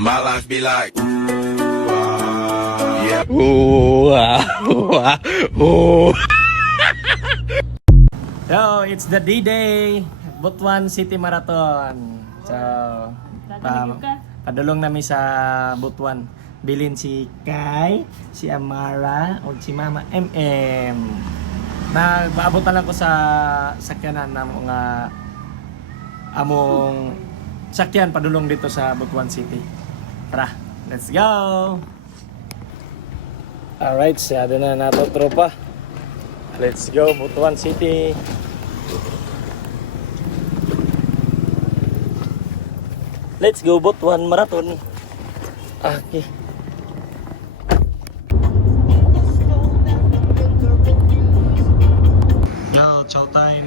My life be like, yeah. So, it's the D-Day, Butuan City Marathon. So, padulong namin sa Butuan. Bilin si Kai, si Amara, o si Mama MM. Nagbaabot na lang ko sa sakyanan ng mga among sakyan padulong dito sa Butuan City. Tara, let's go! Alright, siyado na nato tropa. Let's go, Butuan City. Let's go, Butuan Marathon. Okay. Yo, chow time.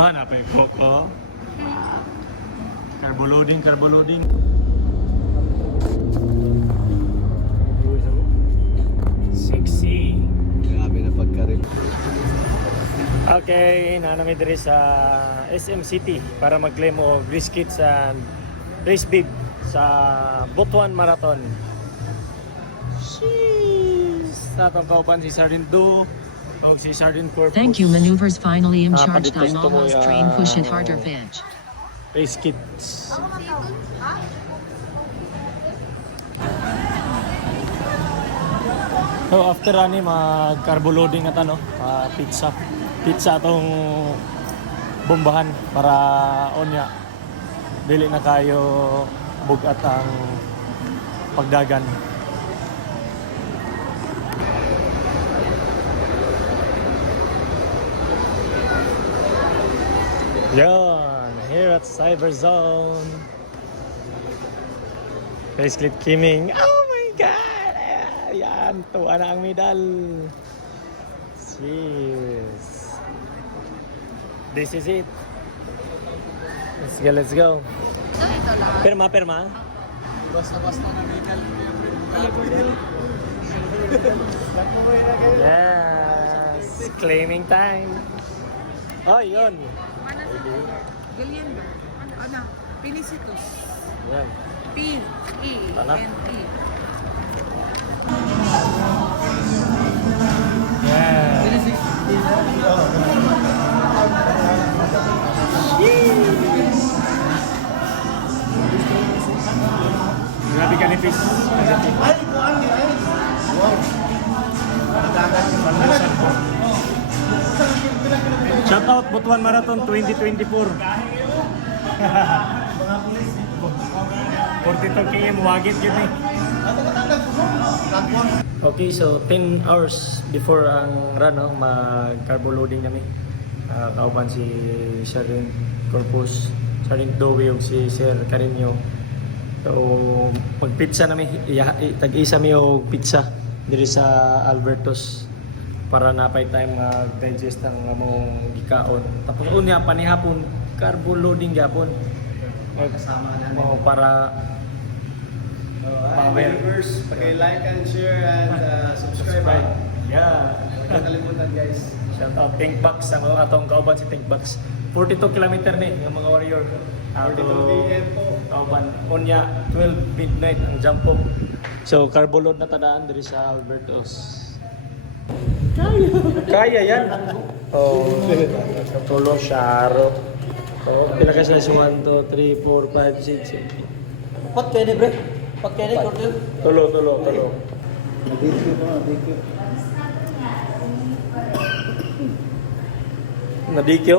Napay Coco. Carbo loading. Sexy. Grabe na pagkarin. Okay, nanami diri sa SM City para mag-claim o brisket sa race bib sa Butuan Marathon. Sheesh! Tatang kauban si Sergeant Du o si Sergeant Corpus. Thank you. Maneuvers finally in charge. Papadito Time mo almost. yung, Train push it harder. Fetch. Race kits. So after ani mag-carbo loading at pizza atong bombahan para onya dili na kayo bugat ang pagdagan. Yan, here at Cyber Zone. Faceclip Kiming. Oh my God! Yan, tuwa na ang medal. Jeez. This is it. Let's go. Perma. Basta na medal. Yes. Claiming time. Oh, yun. Galienda. Ano? Pinisitos. Yan. P-E-N-E. Yeah. Grabe ka nipis. Shout out Butuan Marathon 2024. 42 km wagit yun eh. Okay, so 10 hours before ang run, mag-carbo loading namin. Kauban si Sergeant Corpus, Sergeant Dowie ug si Sir Carino. So, mag-pizza namin, tag-isa mi og pizza diri sa Albertos para napay time mag-digest ng among gikaon. Tapos unya panihapon carbo loading gyapon. Kasama na. Para Viewers, pag-like and share and subscribe. Yeah. Huwag kalimutan guys. Shout out Thinkbox, ang atong kauban si Thinkbox. 42 kilometer ni ng mga warrior. 42 PM po. Kauban. Unya 12 midnight ang jump off. So carbo load na tadaan diri sa Albertos. Kaya yan. Oh, tulo syaro. Oh, pila ka sila 1 2 3 4 5 6 7. Pat kayo ni bre? Pat kayo ni Cordel? Tulo. Nabidyo po, nabidyo. Nadikyo?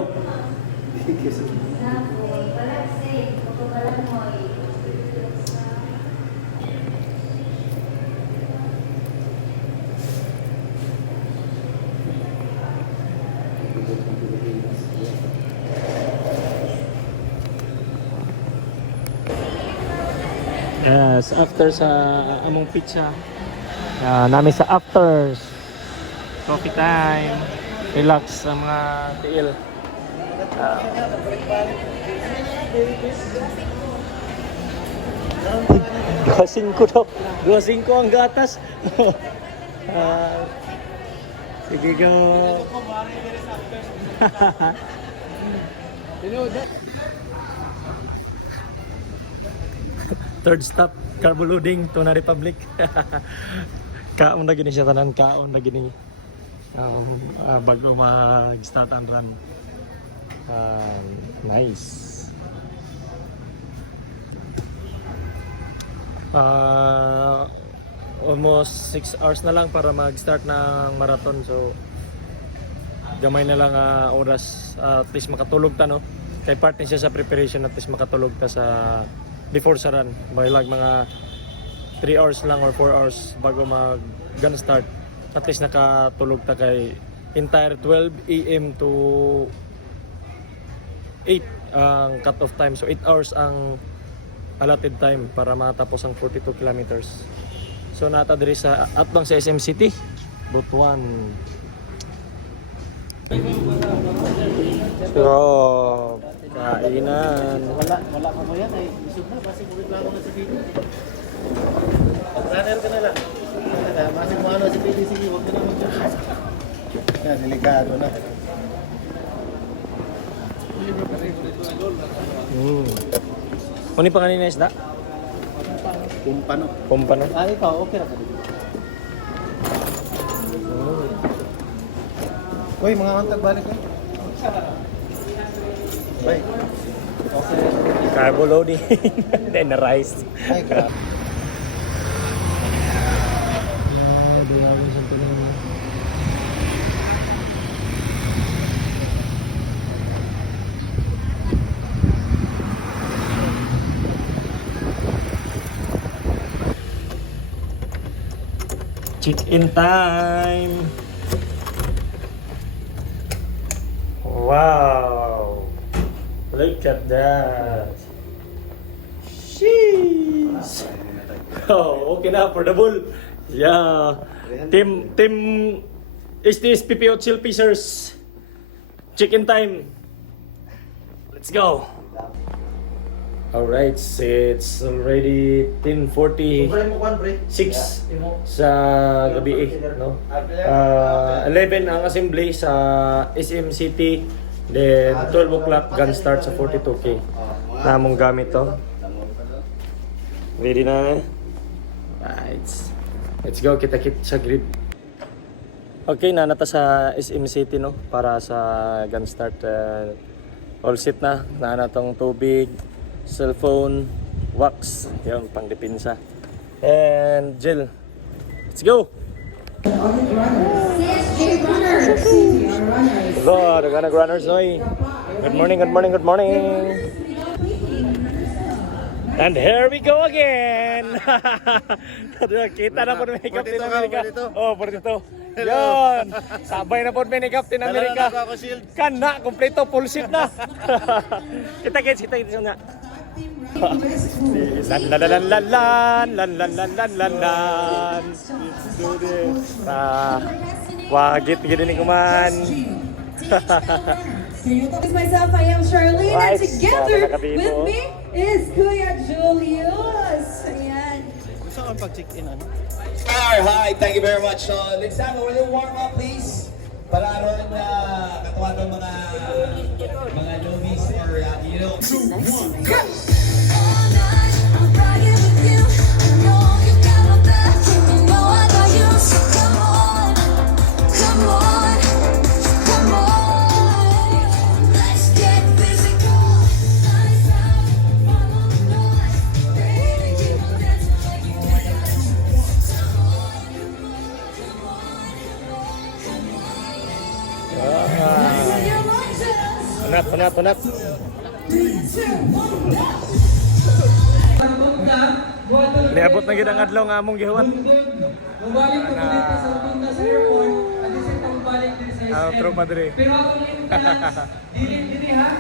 Yes, after sa among pizza. Namin sa afters. Coffee time. Relax sa mga tiil. Gasing ko daw. Gasing ko ang gatas. Sige go. Third stop, carbo loading, Tuna Republic. Kaon na gini siya tanan, kaon na gini. Bago mag-start ang run. Nice. Almost 6 hours na lang para mag-start ng marathon. So, gamay na lang oras. At least makatulog ta, no? Kay part ni siya sa preparation, at least makatulog ta sa before sa run. Bahilag mga 3 hours lang or 4 hours bago mag-gun start. At least nakatulog ta kay entire 12 AM to 8 ang cut-off time. So 8 hours ang allotted time para matapos ang 42 kilometers. So nata diri sa atbang sa SM City, Butuan. So, kainan. Wala pa ba yan ay isip na kasi mo reklamo na si Pidi. Runner ka na lang. Masig mo ano si Pidi, sige, huwag ka na mag-judge. Yan, delikado na. Kung pa kanina isda? Kumpano. Kumpano. Ikaw, okay na ka dito. Uy, mga antag balik ka. Bye. Okay. Carbo loading. Then the rice. Ay, grabe. Check-in time. Wow. Look at that. Sheesh. Oh, okay na, affordable. Yeah. Team STS PPO Chill Pacers. Check-in time. Let's go. Alright, it's already 10:46 sa gabi no? 11 ang assembly sa SM City, then 12 o'clock gun start sa 42K. Namong gamit to. Ready na? Right. Let's go, kita-kit sa grid. Okay, nanata sa SM City no para sa gun start. All set na. Nana tong tubig, cellphone, wax, yung pang depensa. And gel. Let's go! Hello, the Ganag Runners, oy. Good morning, good morning, good morning. And here we go again! Kita na po may Captain America. Oh, por dito. Yan! Sabay na po may Captain America. Kana, kompleto, full seat na. Kita na. Lan lan lan lan lan lan lan lan lan lan lan. Do this. Wagit gini ni kuman. Introduce myself, I am Charlene, and Right. together Sana kabibo. with me is Kuya Julius. Ayan. Gusto kang pag-check-in, ano? Hi, thank you very much. Let's have a little warm up, please. Para ron katuwa ng mga newbies or you know. 2, 1, go! Tunat. Niabot na gid ang adlaw nga among gihuwat. Mubalik ko dito sa punta sa airport, at the same time mubalik din sa SM. Tropa dire. Pero ako yung tanas, dili ha?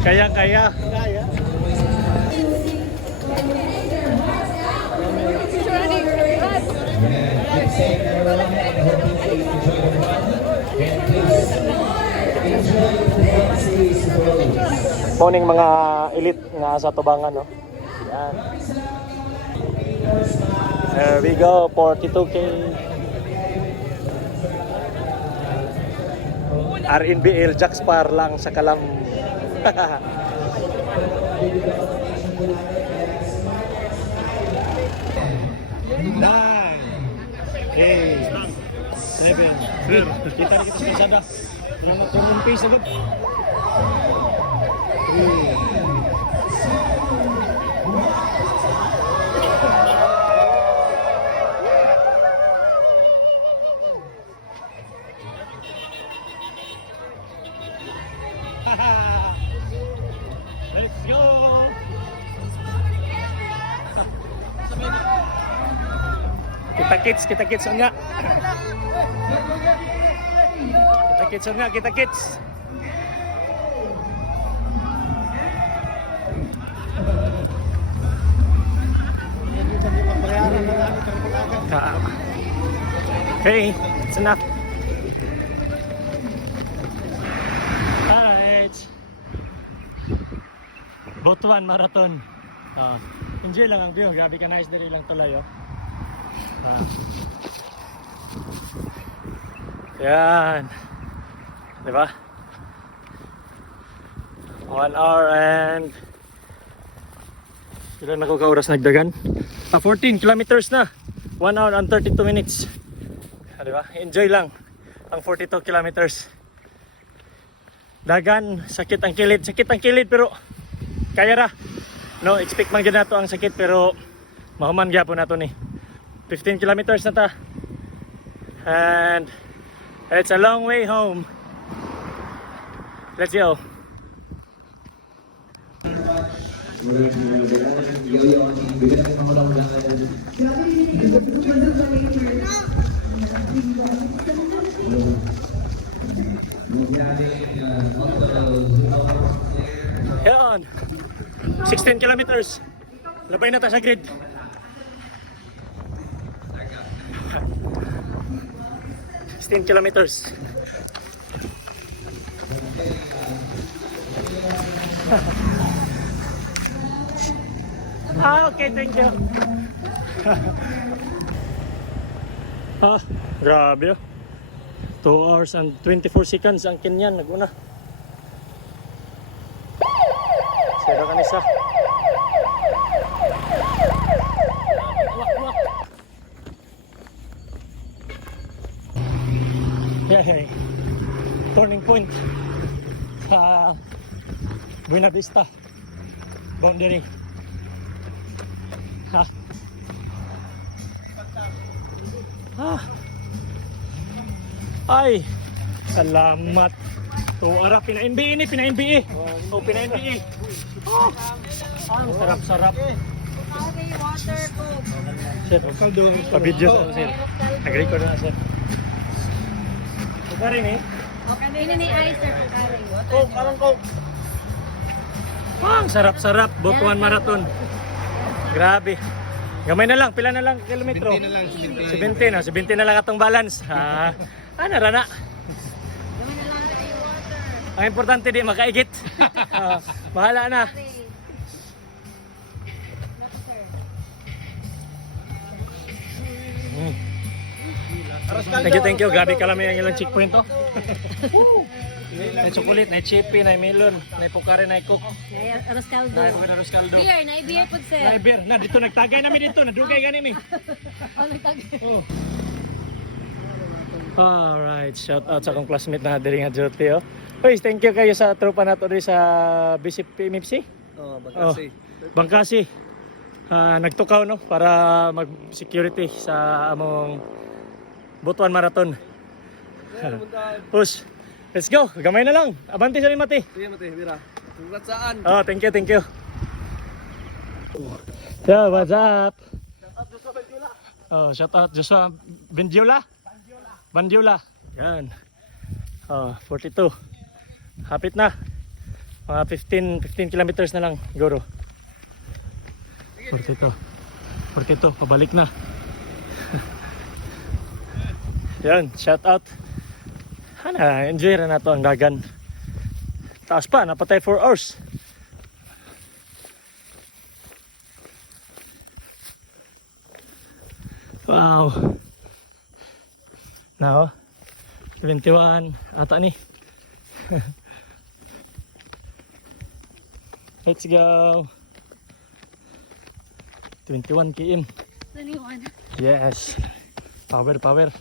Kaya. Morning mga kilit nga sa tubangan, no? Yan. There we go, 42K. RNBL Jackspar lang sa Kalam. 7. Sir, kita na kita sa kalsada. Ilang matulong pace agad. 3. Let's go! Kita kits nga. Kita kits. Okay, it's enough. Alright. Butuan Marathon. Enjoy lang ang view. Grabe ka, nice dali lang tulay, oh. Yan. Diba? 1 hour and ilan ako ka oras nagdagan? 14 kilometers na. 1 hour and 32 minutes. Diba? Enjoy lang ang 42 kilometers. Dagan, sakit ang kilid pero kaya ra. No, expect man gid nato ang sakit pero mahuman gyapon nato ni. 15 kilometers na ta. And it's a long way home. Let's go. Yan. 16 kilometers. Labay na ta sa grid. Kilometers. Okay, thank you. Grabe. 2 hours and 24 seconds ang Kenyan naguna. Sira kanisa. Yay. Turning point sa Buena Vista boundary. Ay, salamat. Ara pina-MBE ni, pina-MBE. Oh, pina-MBE. Oh, ang sarap-sarap. Sir, pa-video sa sir. Nag-record na sir. Pagkari ni? Ini ni Ice, sir. Coke, parang Coke. Ang sarap-sarap, Butuan Marathon. Grabe. Gamay na lang, pila na lang kilometro? 17 na lang, 17 na, 17 na lang atong balance. Rana. Ang importante di makaigit. Bahala na. Thank you. Gabi kalami ang ilang checkpoint to. May chocolate, may chippy, may melon, may pukare, may cook. Arroz caldo. May arroz caldo. Beer, na beer po sir. May beer. Na dito nagtagay namin dito, nadugay gani mi. Nagtagay. Oh. Alright, shout out sa akong classmate na diri nga duty, oh. Oy, thank you kayo sa tropa nato diri sa BCP MFC. Bangkasi. Bangkasi. Nagtukaw no para mag-security sa among Butuan Marathon. Push. Let's go. Gamay na lang. Abante sa Mati. Sige, Mate, mira. Congrats saan? Oh, thank you. So, what's up? Oh, shout out Joshua Bandiola. Yan. Oh, 42. Hapit na. Mga 15 kilometers na lang, siguro. 42, pabalik na. Yan, shout out. Enjoy rin na to ang dagan. Taas pa, napatay 4 hours. Wow. Nako. 21 ata ni. Let's go. 21 km. 21. Yes. Power, power.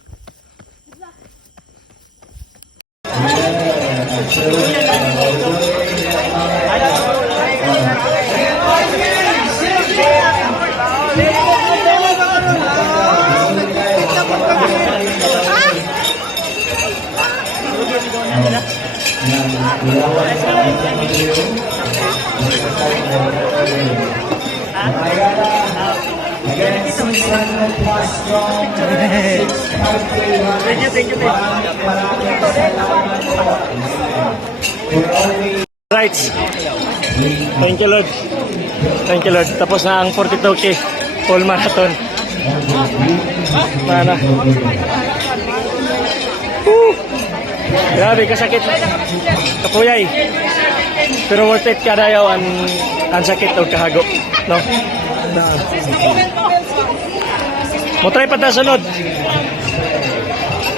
Right. Thank you, Lord. Thank you, Lord. Tapos na ang 42K full marathon. Mana. Grabe kasakit. Kapuyay. Pero worth it kada yaw ang sakit o kahago. No? Mo try pa ta sunod.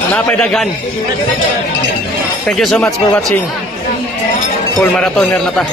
Napay daghan. Thank you so much for watching. Full marathoner na ta.